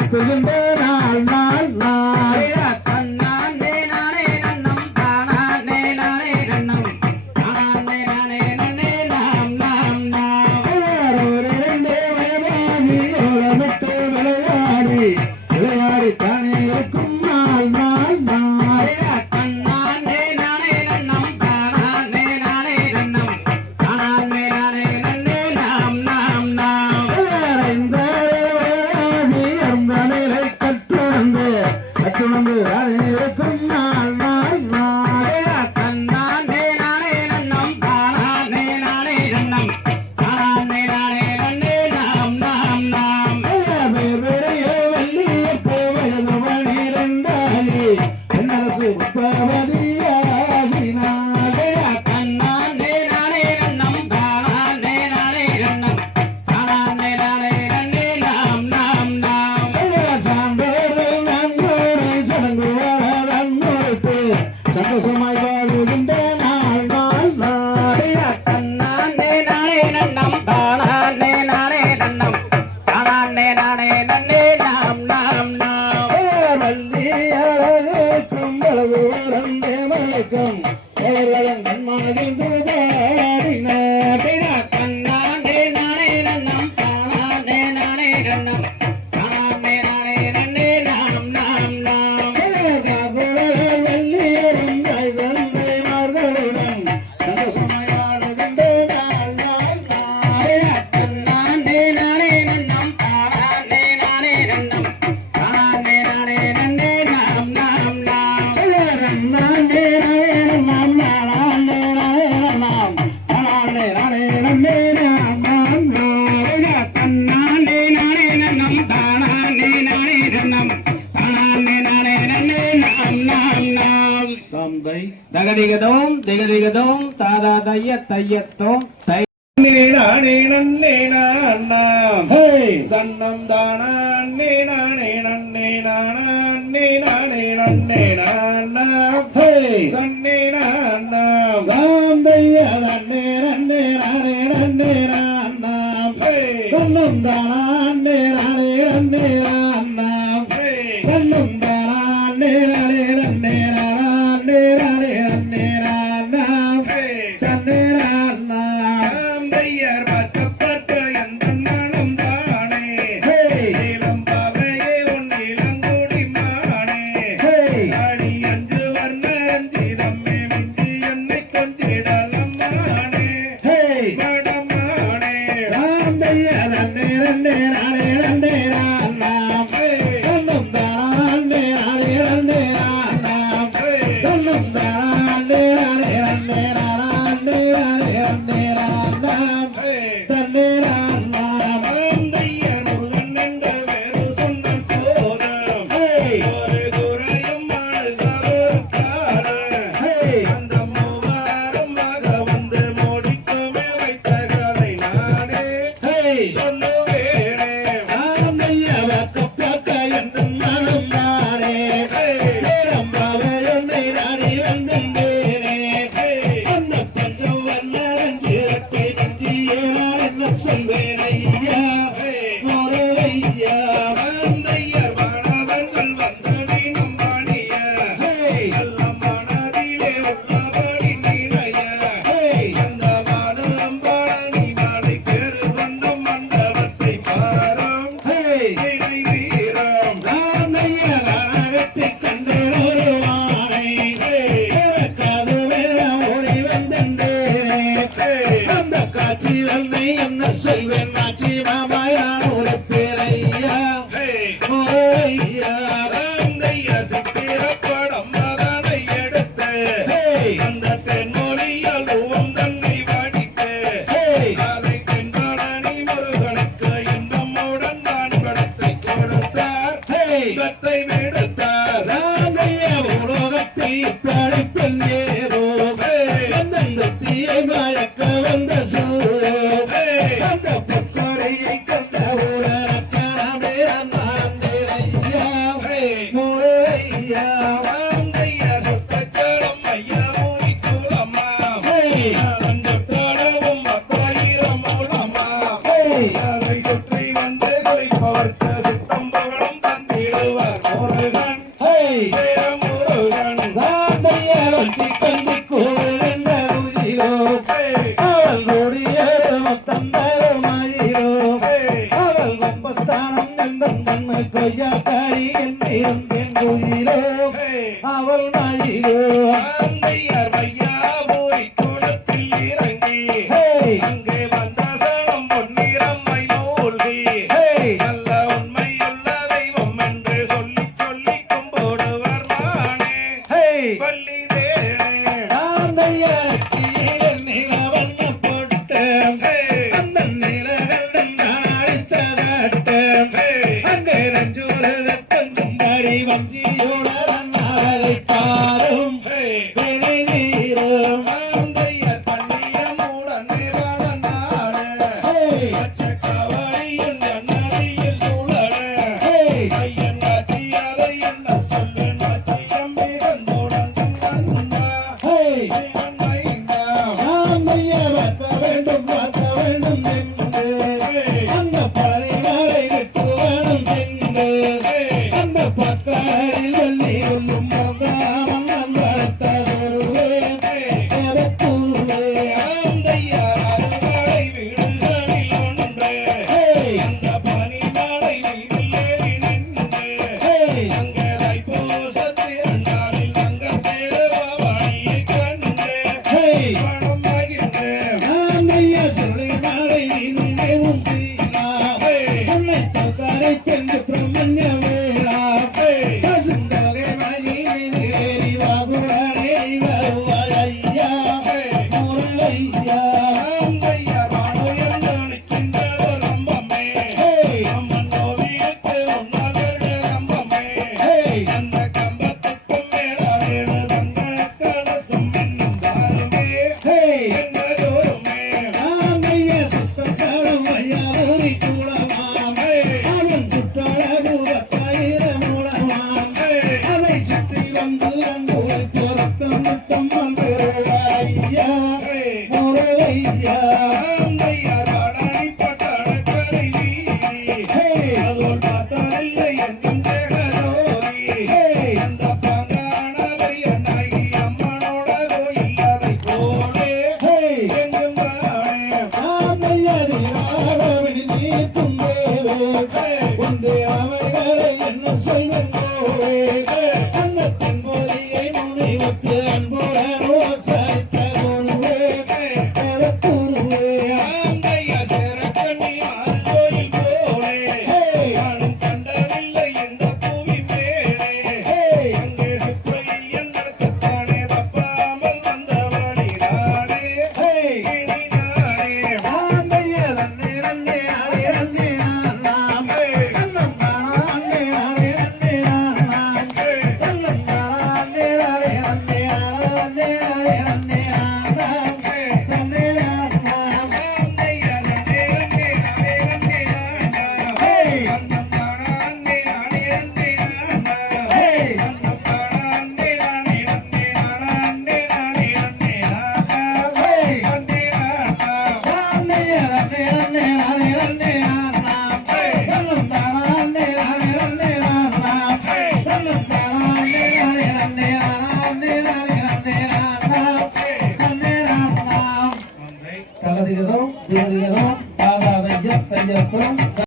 வாழ்த்துகின்ற நாள் நாள் நாள் விளையாடி தானே இருக்கும் நாள் நாள் நாள் இருக்கும் நாள் நாள் நாள் என்னரசு சந்தோஷமாய் வாழ்கின்ற நாள் நாள் நாள் வள்ளியாகும் வலது உறந்தே மலைக்கும் மனதில் தகதிகதோம் திகதிகதோம் தாதா தைய தையத்தோம் தை நானே நன்னே நானாம் தன்னம் தானா நே நானே நன்னே நானே நானே நன்னே நானாம் தன்னே நானாம் தாம் தைய நன்னே நன்னே நானே நன்னே நானாம் தன்னம் தானா நே நானே நன்னே நானாம் தன்னம் தானா நே நானே நன்னே நானே நானே நன்னே நானாம் தன்னே நானாம் தையர் பார்க்க பார்க்க எந்த மனம் தானே நீலம் பாவையே உன் இளங்கூடி மானே அடி அஞ்சு வர்ண ரஞ்சிதம்மே மிஞ்சி என்னை கொஞ்சிடலம் மானே மடமானே தாம் தைய நன்னே நன்னே நானே நன்னே நானாம் தன்னம் தானா நே நானே நன்னே முருகையா ராந்தைய சித்திரப்படம் மகனை எடுத்து அந்த தென்மொழியால் உவம் தன்னை வாடித்து அதை தென்பழனி முருகனுக்கு இன்பமுடன் நான் படத்தை கொடுத்தார் இன்பத்தை விடுத்தார் ராமைய உலகத்தில் படைப்பில் ஏதோ தீயை மயக்க வந்த சூழோ அந்த பொக்கரையை கண்ட உலகச்சனமே அண்ணாந்தையா முருகையா ராந்தைய சுத்தச்சலம் ஐயா மூவி தூளம்மா தொட்டளவும் 10,000 மூலம்மா அதை சுற்றி வந்து குளிப்பவர்க்கு சித்தம் பவளம் தந்திடுவார் முருகன் முருகன் தாந்தையொத்தி கஞ்சி கூறுகின்ற ருஜியோ அவள் கொடியேறு மொத்தம் தருமயிரோ அவள் வம்பஸ்தானம் எந்தன் கண்ணு கொய்யாக்காரி என்றிருந்தேன் குயிலோ அவள் மயிலோ ராந்தையர் ஐயா மூவி குளத்தில் இறங்கி அங்கே வந்த சனம் பொன்னிறம் மூழ்கி நல்ல உண்மையுள்ள தெய்வம் என்று சொல்லி சொல்லி கும்பிடுவர் நானே பள்ளி தேனே தாந்தையரத்தியில் நிலவண்ண போட்டு அந்த நிலவண்ணன் அடித்ததட்டு அங்கே ரஞ்சூரத கொஞ்சம் படி வஞ்சியுடன் அதை பாரும் வெளிதீரும் ராந்தையர் தண்ணியமுடன் நிறவன் நாடு பச்சை கவரியின் ஜன்னலில் சுழல ஐயன் காட்சி அதை என்ன சொல்லு நாச்சியம் மிகந்துடன் கண்ணா ஐயன் மைந்தா பார்க்க வேண்டும் என்று அந்த பழைமலை விட்டு வேணும் சென்று அந்த பக்கரில் வெள்ளி ஒன்றும் மறந்தாமன் வளர்த்ததுருவே ராந்தையர் அறுவடை வீடுகளில் ஒன்று அந்த பனிமலை மீதில் ஏறி நின்று அங்கே தைப்பூசத்தின் நாளில் அங்க தேவவாணியை கண்டு மனம் மகிழ்ந்து சுழிமலை உன்னை தரை பெண்டு பிரம்மண்ய வேளா பசுந்தலை மயில் ஏறி வாகுவரே வருவாயா முருகையா ராந்தையர் வானுயர் நினைக்கின்ற ரம்பமே அம்மன் கோவிலுக்கு உன்னதோடு ரம்பமே அந்த கம்பத்துக்கு மேலாடு தங்க கலசம் என்னும் தாருமே என்னதோருமே ராமைய சுத்த சரமையா ஊரி குளமாம் அவன் சுற்றழகுதத்தாயிர மூலமாம் அதை சுற்றி வந்து ரங்கோலை பொருத்தம் முத்தம் வந்துருவாயா முருகையா ராந்தையர் வாடாடி பட்டாளக்கடை வீதி அதோடு பார்த்ததில்லை எங்கும் தேகரோரி அந்த பாங்கானவர் என்னாகி அம்மனோட கோயில் அதை போலே எங்கும் தானே ராமையதிராகவனி நீ தும்பேவே உந்தே அவைகளை என்ன சொல்வென்றோவே அன்னத்தின் போதியை முனைவுக்கு அன்புடன் ஓசாய்த்த குருவே குருவே ராந்தையர் சேரக்கண்ணி ஆர்கோயில் போலே நானும் கண்டதில்லை இந்த பூவி மேலே அங்கே சுப்பையன் நடக்கத்தானே தப்பாமல் வந்தவனி நானே இனி நானே தகதிகதம் தேதிகதம் தாதாதைய தையத்தும்